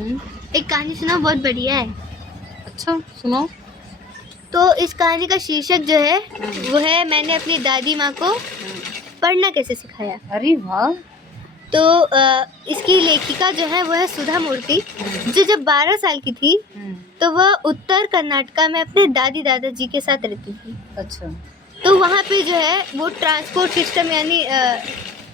एक कहानी सुनाओ, बहुत बढ़िया है। अच्छा सुनाओ। तो इस कहानी का शीर्षक जो है वो है मैंने अपनी दादी माँ को पढ़ना कैसे सिखाया। अरे वाह। तो इसकी लेखिका जो है वो है सुधा मूर्ति, जो जब 12 साल की थी तो वह उत्तर कर्नाटका में अपने दादी दादाजी के साथ रहती थी। अच्छा। तो वहाँ पे जो है वो ट्रांसपोर्ट सिस्टम यानी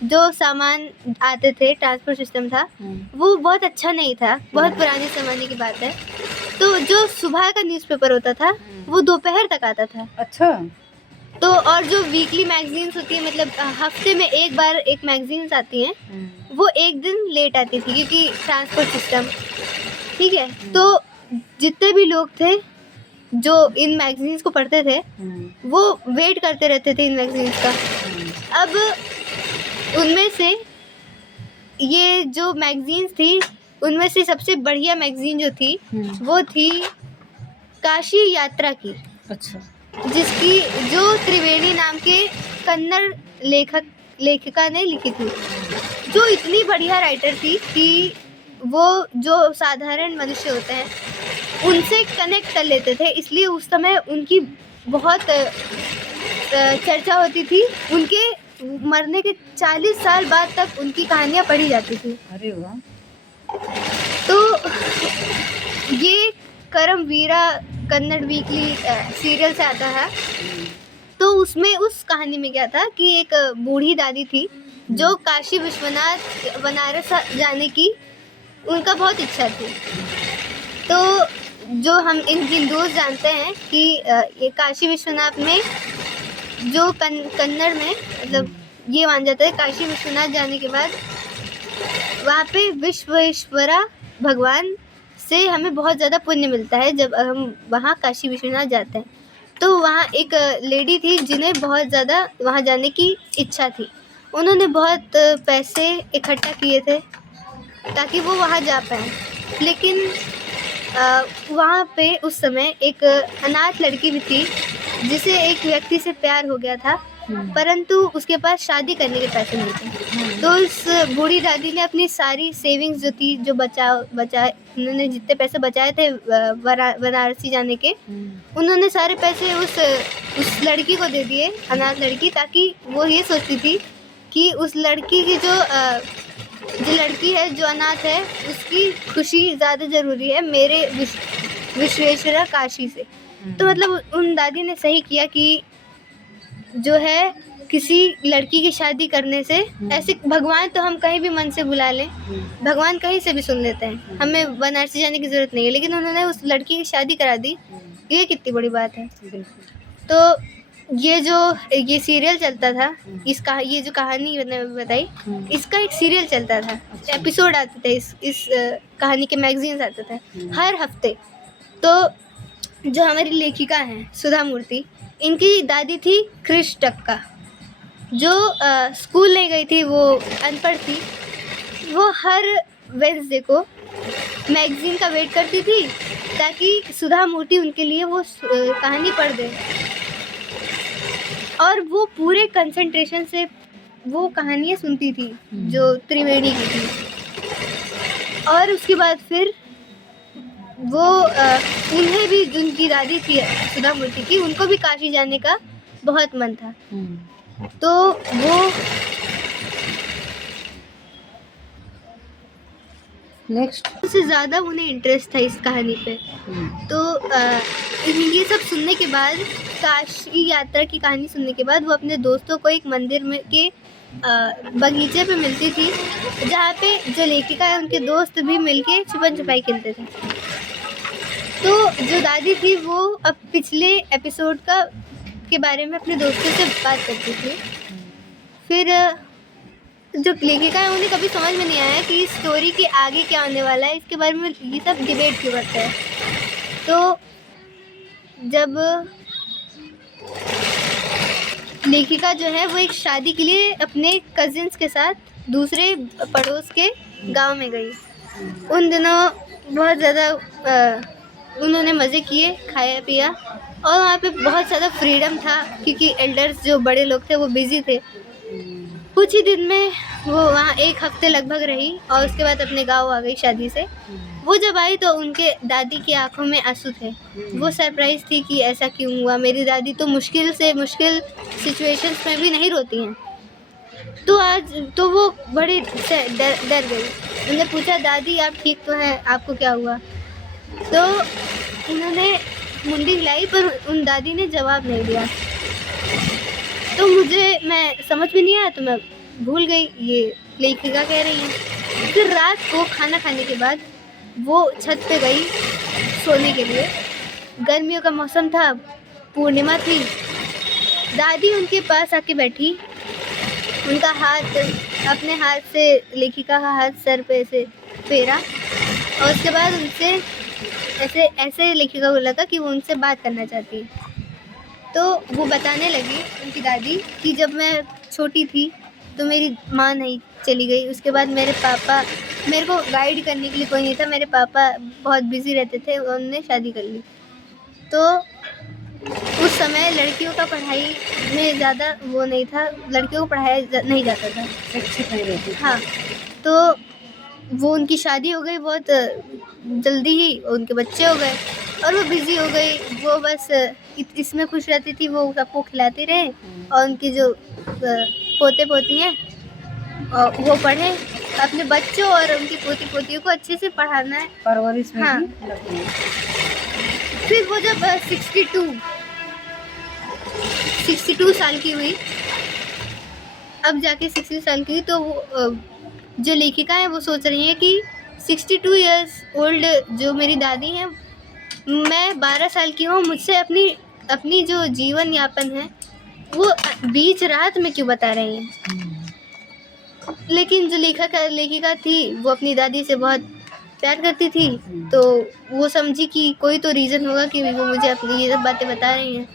जो सामान आते थे, ट्रांसपोर्ट सिस्टम था वो बहुत अच्छा नहीं था, बहुत पुराने ज़माने की बात है। तो जो सुबह का न्यूज़पेपर होता था वो दोपहर तक आता था। अच्छा। तो और जो वीकली मैगजीन्स होती है, मतलब हफ्ते में एक बार एक मैगजीन्स आती हैं, वो एक दिन लेट आती थी क्योंकि ट्रांसपोर्ट सिस्टम, ठीक है। तो जितने भी लोग थे जो इन मैगजीन्स को पढ़ते थे वो वेट करते रहते थे इन मैगजीन्स का। अब उनमें से ये जो मैगजीन्स थी उनमें से सबसे बढ़िया मैगजीन जो थी वो थी काशी यात्रा की। अच्छा। जिसकी जो त्रिवेणी नाम के कन्नड़ लेखिका ने लिखी थी, जो इतनी बढ़िया राइटर थी कि वो जो साधारण मनुष्य होते हैं उनसे कनेक्ट कर लेते थे, इसलिए उस समय उनकी बहुत चर्चा होती थी। उनके मरने के 40 साल बाद तक उनकी कहानियाँ पढ़ी जाती थी। अरे वाह। तो ये करमवीरा कन्नड़ वीकली सीरियल से आता है। तो उसमें उस कहानी में क्या था कि एक बूढ़ी दादी थी जो काशी विश्वनाथ बनारस जाने की उनका बहुत इच्छा थी। तो जो हम इन हिंदूज जानते हैं कि ये काशी विश्वनाथ में जो कन्नड़ में मतलब ये मान जाता है काशी विश्वनाथ जाने के बाद वहाँ पे विश्वेश्वरा भगवान से हमें बहुत ज़्यादा पुण्य मिलता है जब हम वहाँ काशी विश्वनाथ जाते हैं। तो वहाँ एक लेडी थी जिन्हें बहुत ज़्यादा वहाँ जाने की इच्छा थी। उन्होंने बहुत पैसे इकट्ठा किए थे ताकि वो वहाँ जा पाएँ, लेकिन वहाँ पे उस समय एक अनाथ लड़की भी थी जिसे एक व्यक्ति से प्यार हो गया था, परंतु उसके पास शादी करने के पैसे नहीं थे। तो उस बूढ़ी दादी ने अपनी सारी सेविंग्स जो थी, जो बचाए उन्होंने जितने पैसे बचाए थे बनारसी जाने के, उन्होंने सारे पैसे उस लड़की को दे दिए, अनाथ लड़की, ताकि वो ये सोचती थी कि उस लड़की की जो लड़की है जो अनाथ है उसकी खुशी ज़्यादा ज़रूरी है मेरे विश्वेश्वरा काशी से। तो मतलब उन दादी ने सही किया कि जो है किसी लड़की की शादी करने से, ऐसे भगवान तो हम कहीं भी मन से बुला लें, भगवान कहीं से भी सुन लेते हैं, हमें बनारसी जाने की ज़रूरत नहीं है, लेकिन उन्होंने उस लड़की की शादी करा दी, ये कितनी बड़ी बात है। तो ये सीरियल चलता था, ये जो कहानी मैंने बताई इसका एक सीरियल चलता था, एपिसोड आते थे इस कहानी के मैगजीन्स आते थे हर हफ्ते। तो जो हमारी लेखिका हैं सुधा मूर्ति, इनकी दादी थी क्रिश टक्का, जो स्कूल नहीं गई थी, वो अनपढ़ थी। वो हर वेडनेसडे को मैगजीन का वेट करती थी ताकि सुधा मूर्ति उनके लिए वो कहानी पढ़ दे, और वो पूरे कंसंट्रेशन से वो कहानियाँ सुनती थी जो त्रिवेणी की थी। और उसके बाद फिर वो उन्हें भी, जिनकी दादी थी सुधा मूर्ति की, उनको भी काशी जाने का बहुत मन था। तो वो नेक्स्ट उससे ज़्यादा उन्हें इंटरेस्ट था इस कहानी पे। तो ये सब सुनने के बाद, काशी यात्रा की कहानी सुनने के बाद, वो अपने दोस्तों को एक मंदिर में के बगीचे पे मिलती थी, जहाँ पे जो लेखिका है उनके दोस्त भी मिलके छुपन छुपाई खेलते थे। तो जो दादी थी वो अब पिछले एपिसोड के बारे में अपने दोस्तों से बात करती थी। फिर जो लेखिका है उन्हें कभी समझ में नहीं आया कि इस स्टोरी के आगे क्या होने वाला है, इसके बारे में ये सब डिबेट क्यों करते हैं। तो जब लेखिका जो है वो एक शादी के लिए अपने कजिन्स के साथ दूसरे पड़ोस के गांव में गई, उन दिनों बहुत ज़्यादा उन्होंने मज़े किए, खाया पिया, और वहाँ पे बहुत ज़्यादा फ्रीडम था क्योंकि एल्डर्स जो बड़े लोग थे वो बिज़ी थे। कुछ ही दिन में वो वहाँ 1 हफ्ते लगभग रही और उसके बाद अपने गांव आ गई शादी से। वो जब आई तो उनके दादी की आंखों में आंसू थे। वो सरप्राइज थी कि ऐसा क्यों हुआ। मेरी दादी तो मुश्किल से मुश्किल सिचुएशंस में भी नहीं रोती हैं। तो आज तो वो बड़ी डर गई। उन्होंने पूछा, दादी आप ठीक तो हैं, आपको क्या हुआ? तो उन्होंने मुंडी हिलाई पर उन दादी ने जवाब नहीं दिया। तो मैं समझ में नहीं आया, तो मैं भूल गई ये लेखिका कह रही है। फिर रात को खाना खाने के बाद वो छत पे गई सोने के लिए। गर्मियों का मौसम था, पूर्णिमा थी। दादी उनके पास आके बैठी, उनका हाथ अपने हाथ से लेखिका का हाथ सर पे ऐसे फेरा और उसके बाद उनसे ऐसे ऐसे लेखिका को लगा कि वो उनसे बात करना चाहती है। तो वो बताने लगी उनकी दादी कि जब मैं छोटी थी तो मेरी माँ नहीं चली गई। उसके बाद मेरे को गाइड करने के लिए कोई नहीं था। मेरे पापा बहुत बिजी रहते थे, उन्होंने शादी कर ली। तो उस समय लड़कियों का पढ़ाई में ज़्यादा वो नहीं था, लड़कियों को पढ़ाया नहीं जाता था। शिक्षित नहीं रहती। हाँ, तो वो उनकी शादी हो गई बहुत जल्दी ही, उनके बच्चे हो गए और वो बिज़ी हो गई। वो बस इसमें खुश रहती थी, वो सबको खिलाते रहे और उनके जो पोते पोती हैं वो पढ़े। अपने बच्चों और उनकी पोती पोतियों को अच्छे से पढ़ाना है। परवरिश में हाँ। भी लगी है। फिर वो जब 62 साल की हुई, अब जाके 60 साल की हुई, तो वो जो लेखिका है वो सोच रही है कि 62 इयर्स ओल्ड जो मेरी दादी हैं, मैं 12 साल की हूँ, मुझसे अपनी जो जीवन यापन है वो बीच रात में क्यों बता रही हैं। लेकिन जो लेखिका थी वो अपनी दादी से बहुत प्यार करती थी, तो वो समझी कि कोई तो रीज़न होगा कि वो मुझे अपनी ये सब बातें बता रही हैं।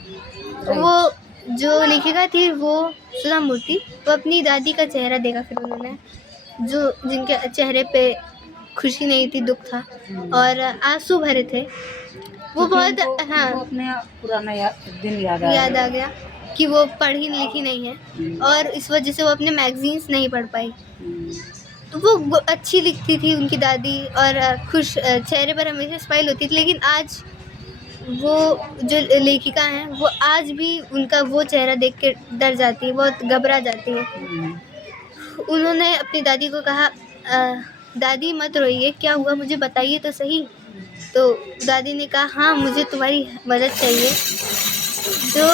वो जो लेखिका थी वो सुधा मूर्ति, वो अपनी दादी का चेहरा देखा। फिर उन्होंने जिनके चेहरे पे खुशी नहीं थी, दुख था और आंसू भरे थे। वो बहुत हाँ वो अपने पुराना दिन याद आ गया कि वो पढ़ी लिखी नहीं है और इस वजह से वो अपने मैगजीन्स नहीं पढ़ पाई। तो वो अच्छी दिखती थी उनकी दादी और खुश चेहरे पर हमेशा स्माइल होती थी। लेकिन आज वो जो लेखिका हैं वो आज भी उनका वो चेहरा देख के डर जाती है, बहुत घबरा जाती है। उन्होंने अपनी दादी को कहा, दादी मत रोइए, क्या हुआ मुझे बताइए तो सही। तो दादी ने कहा, हाँ मुझे तुम्हारी मदद चाहिए। जो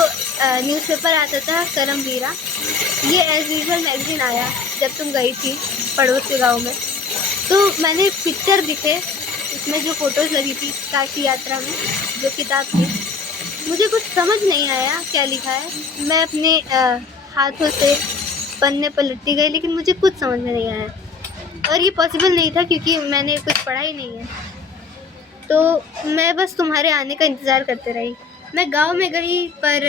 न्यूज़पेपर आता था करमवीरा, ये एज यूजुअल मैगजीन आया जब तुम गई थी पड़ोस के गांव में। तो मैंने पिक्चर दिखे, इसमें जो फ़ोटोज़ लगी थी काशी यात्रा में, जो किताब थी, मुझे कुछ समझ नहीं आया क्या लिखा है। मैं अपने हाथों से पन्ने पर लटती गई, लेकिन मुझे कुछ समझ में नहीं आया और ये पॉसिबल नहीं था क्योंकि मैंने कुछ पढ़ा ही नहीं है। तो मैं बस तुम्हारे आने का इंतज़ार करते रही। मैं गांव में गई पर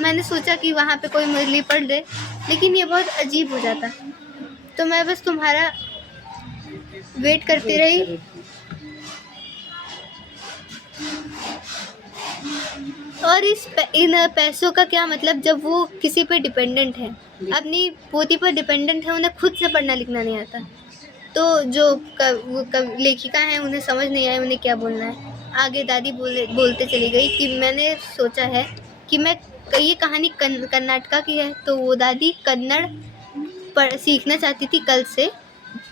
मैंने सोचा कि वहाँ पे कोई मेरे लिए पढ़ ले, लेकिन ये बहुत अजीब हो जाता। तो मैं बस तुम्हारा वेट करती रही। और इन पैसों का क्या मतलब जब वो किसी पे डिपेंडेंट है, अपनी पोती पर डिपेंडेंट है, उन्हें खुद से पढ़ना लिखना नहीं आता। तो जो लेखिका हैं उन्हें समझ नहीं आया उन्हें क्या बोलना है। आगे दादी बोलते चली गई कि मैंने सोचा है कि ये कहानी कर्नाटका की है। तो वो दादी कन्नड़ सीखना चाहती थी कल से,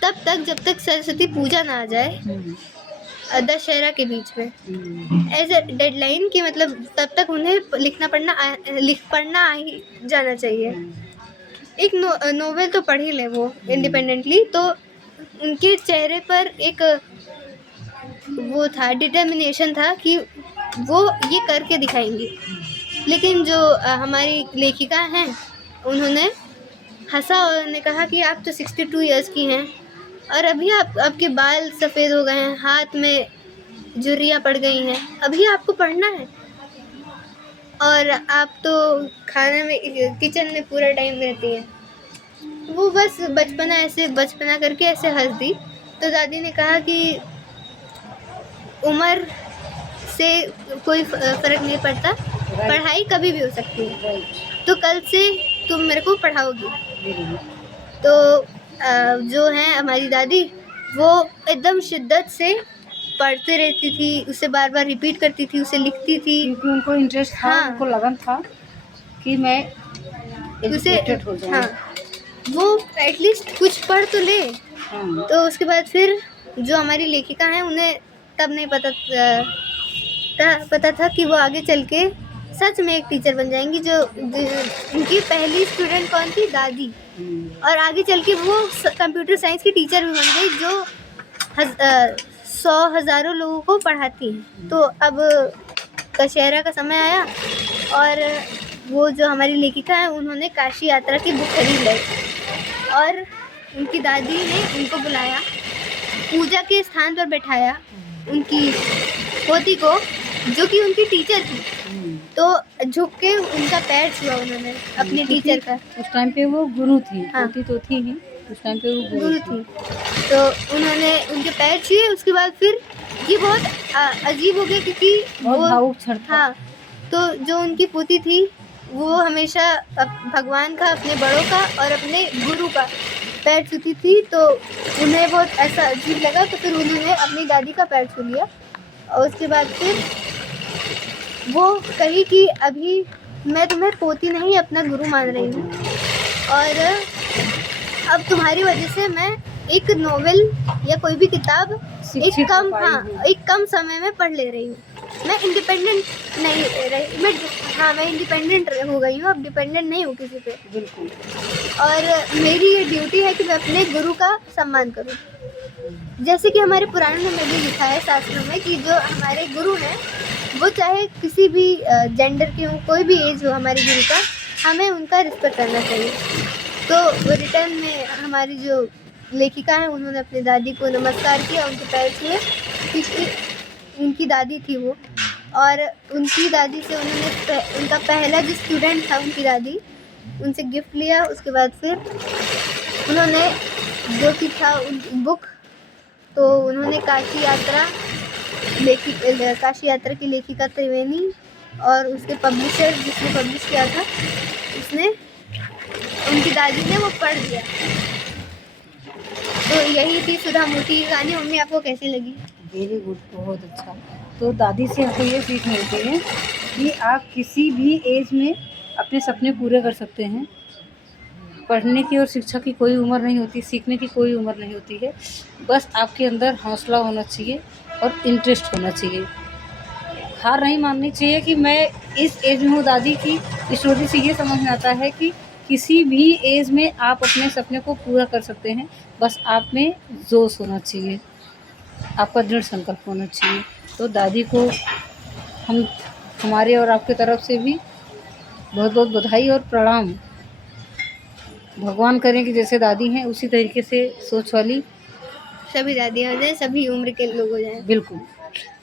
तब तक जब तक सरस्वती पूजा ना आ जाए दशहरा के बीच में, एज ए डेडलाइन की, मतलब तब तक उन्हें पढ़ना आ ही जाना चाहिए। एक नोवेल तो पढ़ ही ले वो इंडिपेंडेंटली। तो उनके चेहरे पर एक वो था, डिटर्मिनेशन था कि वो ये करके दिखाएंगी। लेकिन जो हमारी लेखिका हैं उन्होंने हंसा और उन्होंने कहा कि आप तो 62 इयर्स की हैं और अभी आपके बाल सफ़ेद हो गए हैं, हाथ में झुर्रियाँ पड़ गई हैं, अभी आपको पढ़ना है और आप तो खाने में किचन में पूरा टाइम रहती हैं। वो बस बचपना करके ऐसे हंस दी। तो दादी ने कहा कि उम्र से कोई फ़र्क नहीं पड़ता, पढ़ाई कभी भी हो सकती है। तो कल से तुम मेरे को पढ़ाओगी। तो जो हैं हमारी दादी, वो एकदम शिद्दत से पढ़ते रहती थी, उसे बार बार रिपीट करती थी, उसे लिखती थी। क्योंकि उनको इंटरेस्ट था, हाँ। उनको लगन था कि मैं उसे एजुकेटेड हो जाऊँ। हाँ, वो एटलीस्ट कुछ पढ़ तो ले। हाँ, तो उसके बाद फिर जो हमारी लेखिका हैं उन्हें तब नहीं पता था कि वो आगे चल के सच में एक टीचर बन जाएंगी। जो उनकी पहली स्टूडेंट कौन थी? दादी। और आगे चल के वो कंप्यूटर साइंस की टीचर भी बन गई, जो 100 हज़ारों लोगों को पढ़ाती हैं। तो अब दशहरा का समय आया और वो जो हमारी लेखिका है उन्होंने काशी यात्रा की बुक खरीद ली और उनकी दादी ने उनको बुलाया, पूजा के स्थान पर बैठाया उनकी पोती को, जो कि उनकी टीचर थी। तो झुक के उनका पैर छुआ उन्होंने अपने टीचर का। उस टाइम पे वो गुरु थी। हाँ। पोती तो थी ही, उस टाइम पे वो गुरु थी। तो उन्होंने उनके पैर छुए। उसके बाद फिर ये बहुत अजीब हो गया, क्योंकि बहुत वो भावुक क्षण था। हाँ, तो जो उनकी पोती थी वो हमेशा भगवान का, अपने बड़ों का और अपने गुरु का पैर छूती थी। तो उन्हें बहुत ऐसा अजीब लगा, तो फिर उन्होंने अपनी दादी का पैर छू लिया। और उसके बाद फिर वो कही कि अभी मैं तुम्हें पोती नहीं अपना गुरु मान रही हूँ, और अब तुम्हारी वजह से मैं एक नोवेल या कोई भी किताब शिक्षित हो पाई हूँ। एक कम समय में पढ़ ले रही हूँ। मैं इंडिपेंडेंट नहीं रही, मैं इंडिपेंडेंट हो गई हूँ, अब डिपेंडेंट नहीं हूँ किसी पे। बिल्कुल। और मेरी ये ड्यूटी है कि मैं अपने गुरु का सम्मान करूँ। जैसे कि हमारे पुराणों में भी लिखा है, शास्त्रों में, कि जो हमारे गुरु हैं वो चाहे किसी भी जेंडर के हो, कोई भी एज हो, हमारे गुरु का हमें उनका रिस्पेक्ट करना चाहिए। तो रिटर्न में हमारी जो लेखिका है उन्होंने अपनी दादी को नमस्कार किया, उनके पैर छुए, क्योंकि उनकी दादी थी वो। और उनकी दादी से उन्होंने उनका पहला जो स्टूडेंट था, उनकी दादी, उनसे गिफ्ट लिया। उसके बाद फिर उन्होंने जो कि था बुक, तो उन्होंने काशी यात्रा की लेखिका त्रिवेणी और उसके पब्लिशर जिसने पब्लिश किया था, उसने, उनकी दादी ने वो पढ़ दिया। तो यही थी सुधा मूर्ति की कहानी। मम्मी, आपको कैसी लगी? वेरी गुड, बहुत अच्छा। तो दादी से हमको ये सीख मिलती है कि आप किसी भी एज में अपने सपने पूरे कर सकते हैं। पढ़ने की और शिक्षा की कोई उम्र नहीं होती, सीखने की कोई उम्र नहीं होती है। बस आपके अंदर हौसला होना चाहिए और इंटरेस्ट होना चाहिए। हार नहीं माननी चाहिए कि मैं इस एज में हूँ। दादी की स्टोरी से ये समझ में आता है कि किसी भी एज में आप अपने सपने को पूरा कर सकते हैं। बस आप में जोश होना चाहिए, आपका दृढ़ संकल्प होना चाहिए। तो दादी को हमारे और आपके तरफ से भी बहुत बहुत बधाई और प्रणाम। भगवान करें कि जैसे दादी हैं उसी तरीके से सोच वाली सभी दादियाँ हो जाए, सभी उम्र के लोग हो जाएं। बिल्कुल।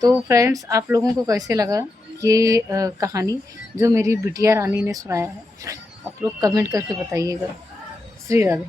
तो फ्रेंड्स, आप लोगों को कैसे लगा ये कहानी जो मेरी बिटिया रानी ने सुनाया है? आप लोग कमेंट करके बताइएगा। श्री राधे।